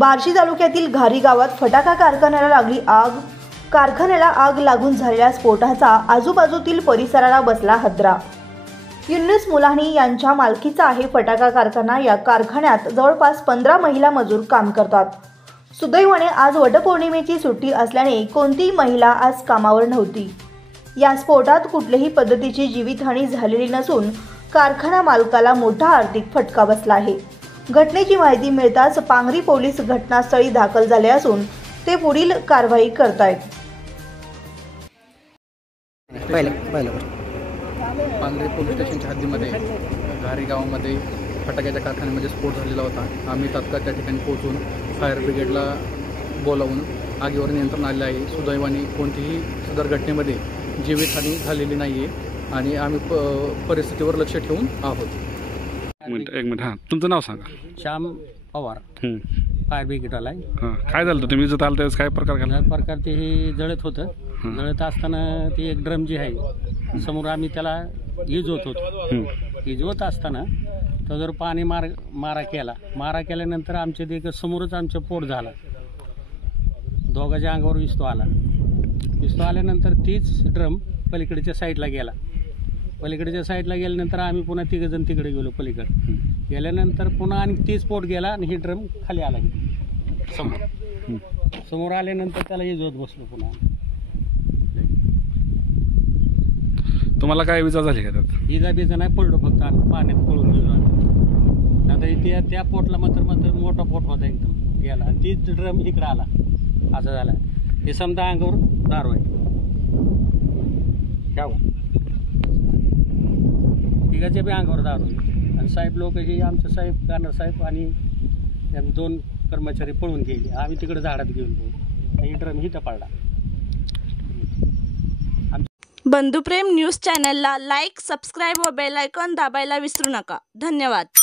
बार्शी तालुक्यातील घारी गावात फटाका कारखान्याला लागली आग। कारखान्याला आग लागून झालेल्या स्फोटाचा आजूबाजूतील परिसराला बसला हादरा। युनुस मुलानी यांच्या मालकीचा आहे फटाका कारखाना। या कारखान्यात जवळपास 15 महिला मजूर काम करतात। सुदैवाने आज वटपौर्णिमेची सुट्टी असल्याने कोणतीही महिला आज कामावर नव्हती। या स्फोटात कुठल्याही पद्धतीची जीवितहानी झालेली नसून कारखाना मालकाला मोठा आर्थिक फटका बसला आहे। घटनेची माहिती मिळताच पांगरी पोलीस घटनास्थळी दाखल झाले असून ते पुढील कारवाई करतायत। पांगरी पोलीस स्टेशनच्या हद्दीमध्ये घारी गावामध्ये फटाक्याच्या कारखान्यामध्ये स्फोट झालेला होता। आम्ही तात्काळ त्या ठिकाणी पोहोचून फायर ब्रिगेडला बोलावून आगीवर नियंत्रण आले आहे। सुदैवाने कोणतीही सदर घटनेमध्ये जीवितहानी झालेली नाही आहे आणि आम्ही परिस्थितीवर लक्ष ठेवून आहोत। एक मिनिट हां, तुमचं नाव सांगा। श्याम पवार, फायर ब्रिगेडला आहे। काय झालं तुम्ही इथं आलं त्यावेळेस काय प्रकार घडला? प्रकार ते हे जळत होतं। जळत असताना ते एक ड्रम जी आहे समोर आम्ही त्याला इजवत होतो। इजवत असताना तो जर पाणी मारा केल्यानंतर आमच्या ते समोरच आमचं पोट झालं। दोघांच्या अंगावर विस्तो आल्यानंतर तीच ड्रम पलीकडच्या साईडला गेला। पलीकडच्या साईडला गेल्यानंतर आम्ही पुन्हा तिघजण तिकडे गेलो। पलीकडे गेल्यानंतर पुन्हा आणि तीच पोट गेला आणि ही ड्रम खाली आला समोर आल्यानंतर त्याला इजवत बसलो पुन्हा। तुम्हाला काय विजा झाली का त्यात? इजा बिजा नाही, पडलो फक्त आम्ही पाण्यात पळून गेलो आम्ही। आता त्या पोटला मात्र मोठा पोट होता एकदम गेला आणि तीच ड्रम इकडे आला। असं झालं हे समजा अंगावर दारू आहे तिघाच्या बी अंगावर दारू आणि साहेब लोक हे आमचे साहेब गाणार साहेब आणि 2 कर्मचारी पळून गेले। आम्ही तिकडे झाडात गेलो ही ड्रम हिथं पडला। बंधुप्रेम न्यूज चॅनलला लाईक, सबस्क्राईब व बेल आयकॉन दाबायला विसरू नका। धन्यवाद।